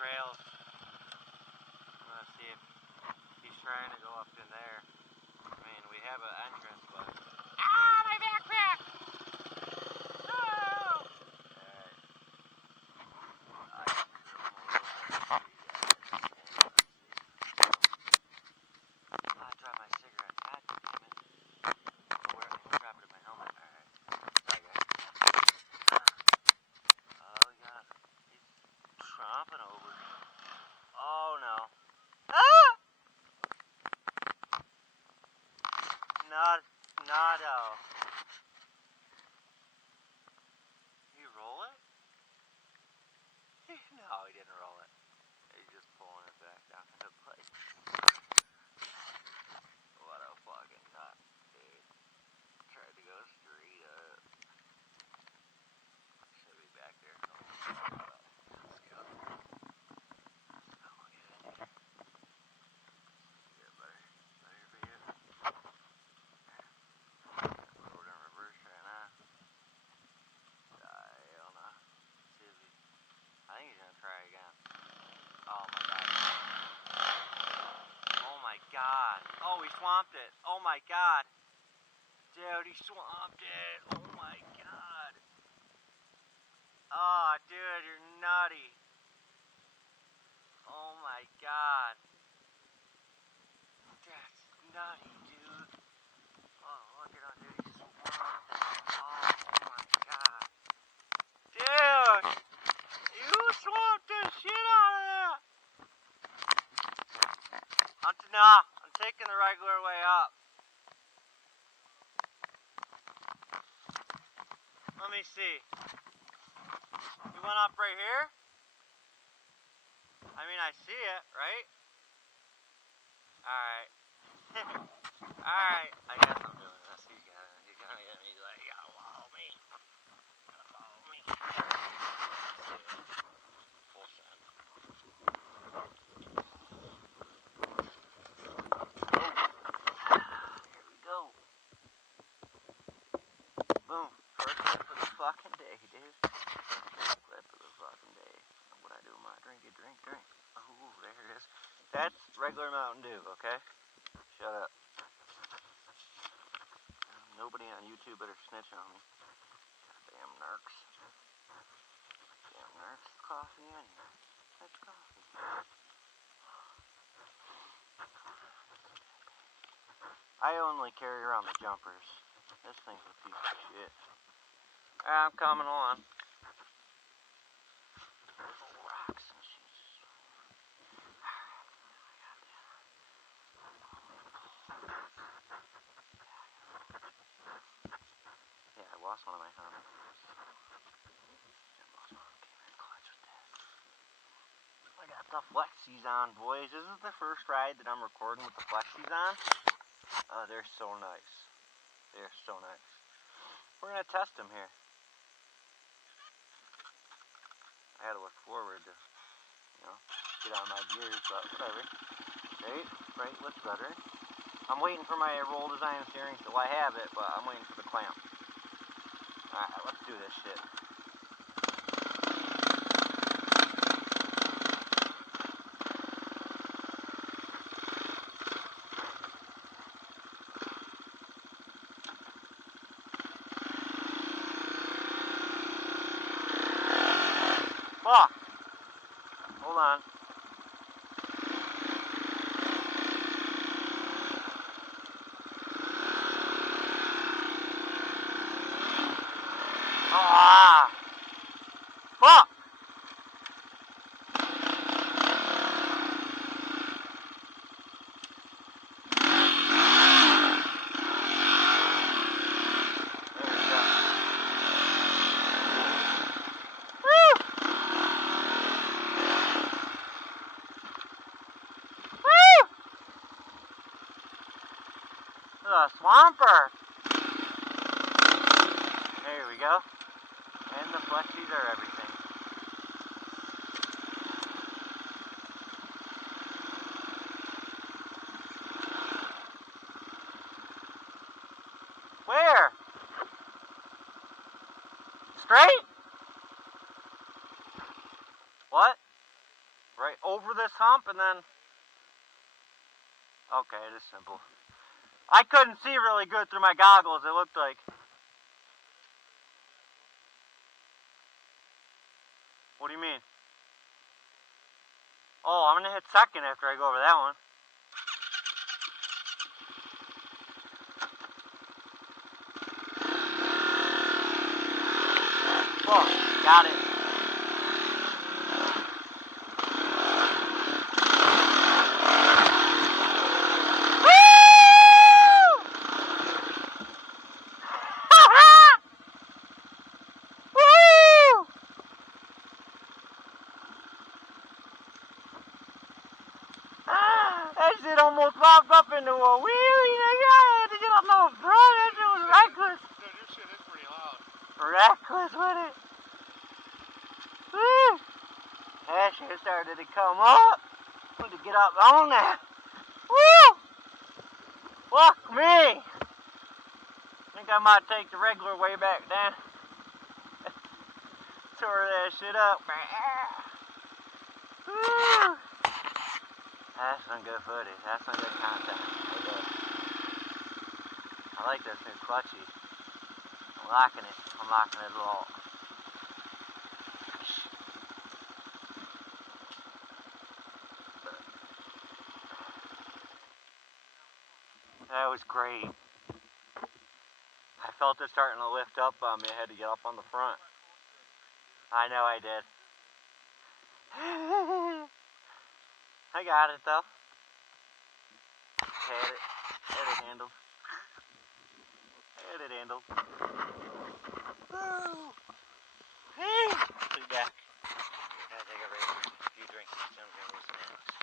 trails. I'm gonna see if he's trying to go up in there. I mean, we have an entrance, but... Ah, my backpack! No! I dropped my cigarette. God damn it. Where drop it in my helmet? Alright. Sorry, guys. Oh, God. He's tromping over. Oh, no. Ah! Nado. Did he roll it? No, he didn't roll it. He's just pulling it back down into place. What a fucking nut, dude. Tried to go straight up. Should be back there. Let's go. Oh, get in here. Yeah, better for you. We're in reverse right now. I don't know. See if he... I think he's gonna try again. Oh my god. Oh my god. Oh, he swamped it. Oh my god. Dude, he swamped it. Oh my god. Oh, dude, you're nutty. Oh my god. That's nutty, dude. Oh, look at him, dude. He swamped it. Oh my god. Dude! You swamped the shit out of that! Nah, I'm taking the regular way up. Let me see. You went up right here? I mean, I see it, right? Alright. Alright. I guess I'm doing this. He's gonna get me. He's like, you gotta follow me. You gotta follow me. Full send. Here we go. Boom. First clip of the fucking day, dude. First clip of the fucking day. What I do with my drink. Oh, there it is. That's regular Mountain Dew, okay? Shut up. Nobody on YouTube better snitch on me. Damn narcs. Damn narcs. Coffee in here. That's coffee. I only carry around the jumpers. This thing's a piece of shit. I'm coming on. Rocks and shit. Yeah, I lost one of my helmets. Jimbo's mom came in clutch with that. I got the flexies on, boys. This is the first ride that I'm recording with the flexies on. Oh, they're so nice. They're so nice. We're gonna test them here. I had to look forward to, get on my gears, but whatever. Right, looks better. I'm waiting for my roll design steering, so I have it, but I'm waiting for the clamp. Alright, let's do this shit. Fuck! Hold on. Ah! Fuck! A swamper. There we go. And the flexies are everything. Where? Straight? What? over this hump and then... Okay, it is simple. I couldn't see really good through my goggles, it looked like. What do you mean? Oh, I'm gonna hit second after I go over that one. Oh, got it. That shit almost popped up into a wheelie, nigga. I had to get on the front. That shit was reckless. Dude, your shit is pretty loud. Reckless with it. Woo! That shit started to come up. I had to get up on that. Woo! Fuck me. I think I might take the regular way back down. Tore that shit up. Woo! That's some good footage. That's some good content. I like this new clutchy. I'm liking it. I'm liking it a lot. That was great. I felt it starting to lift up on me. I had to get up on the front. I know I did. I got it though. Had it. Had it handled. Had it handled. Woo! Hey! Be back. Gotta take a few drinks. I'm gonna listen in.